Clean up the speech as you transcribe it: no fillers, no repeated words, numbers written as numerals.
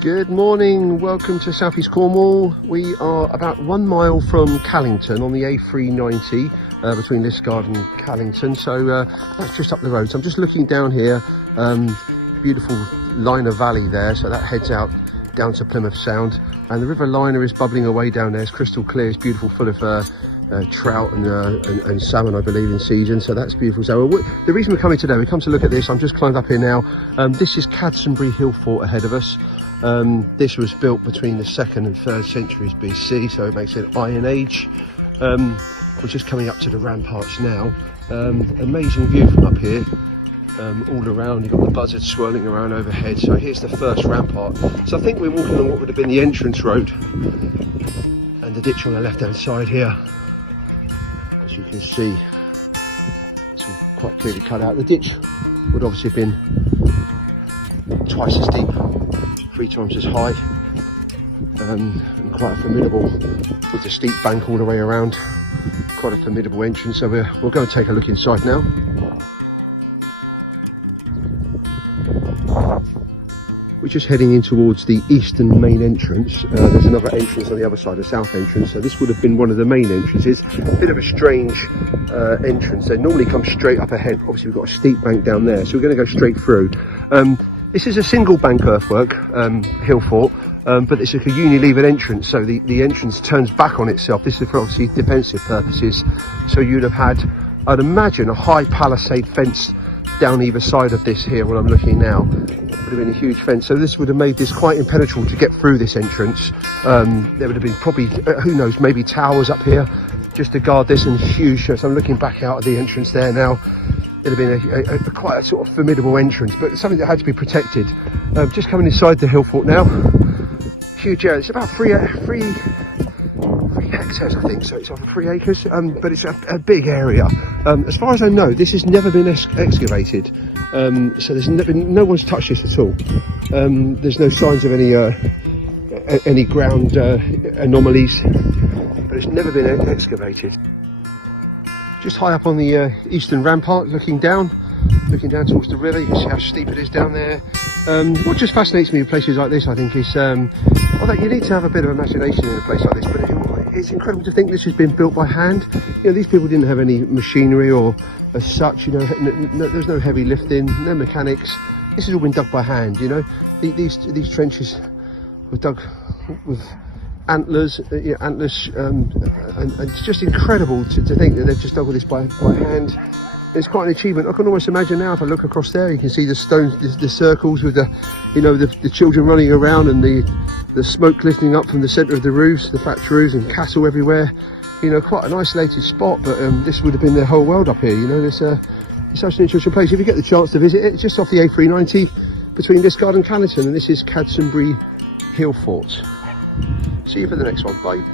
Good morning, welcome to South East Cornwall. We are about 1 mile from Callington on the A390 between Liskeard and Callington, so that's just up the road. So I'm just looking down here, beautiful Liner Valley there, so that heads out down to Plymouth Sound, and the River Liner is bubbling away down there. It's crystal clear, it's beautiful, full of trout and salmon, I believe, in season, so that's beautiful. So the reason we're coming today, we come to look at this. I'm just climbed up here now. This is Cadsonbury Hillfort ahead of us. This was built between the 2nd and 3rd centuries BC, so it makes it Iron Age. We're just coming up to the ramparts now. Amazing view from up here, all around. You've got the buzzards swirling around overhead. So here's the first rampart. So I think we're walking on what would have been the entrance road, and the ditch on the left hand side here, as you can see, it's all quite clearly cut out. The ditch would obviously have been twice as deep, 3 times as high, and quite formidable, with the steep bank all the way around. Quite a formidable entrance. So we'll go and take a look inside now. We're just heading in towards the eastern main entrance. There's another entrance on the other side, the south entrance, so this would have been one of the main entrances. A bit of a strange entrance. They normally come straight up ahead. Obviously we've got a steep bank down there, so we're going to go straight through. This is a single bank earthwork, Hillfort, but it's like a unilevered entrance, so the entrance turns back on itself. This is for obviously defensive purposes, so you'd have had, I'd imagine, a high palisade fence down either side of this here. When I'm looking now, would have been a huge fence, so this would have made this quite impenetrable to get through this entrance. There would have been probably, who knows, maybe towers up here just to guard this, and huge. So I'm looking back out of the entrance there now. It'd have been quite a sort of formidable entrance, but something that had to be protected. Just coming inside the Hillfort now. Huge area. It's about three hectares, I think, so it's over 3 acres, but it's a big area. As far as I know, this has never been excavated, so there's no one's touched this at all. There's no signs of any ground anomalies, but it's never been excavated. Just high up on the eastern rampart, looking down towards the river. You can see how steep it is down there. What just fascinates me in places like this, I think, is although you need to have a bit of imagination in a place like this, but it's incredible to think this has been built by hand. You know, these people didn't have any machinery or as such. You know, there's no heavy lifting, no mechanics. This has all been dug by hand. You know, these trenches were dug with antlers, and it's just incredible to think that they've just dug all this by hand. It's quite an achievement. I can almost imagine now, if I look across there, you can see the stones, the circles with the children running around, and the smoke lifting up from the centre of the roofs, the thatch roofs, and cattle everywhere. You know, quite an isolated spot, but this would have been their whole world up here. You know, it's such an interesting place. If you get the chance to visit it, it's just off the A390 between Liskeard and Callington, and this is Cadsonbury Hillfort. See you for the next one. Bye.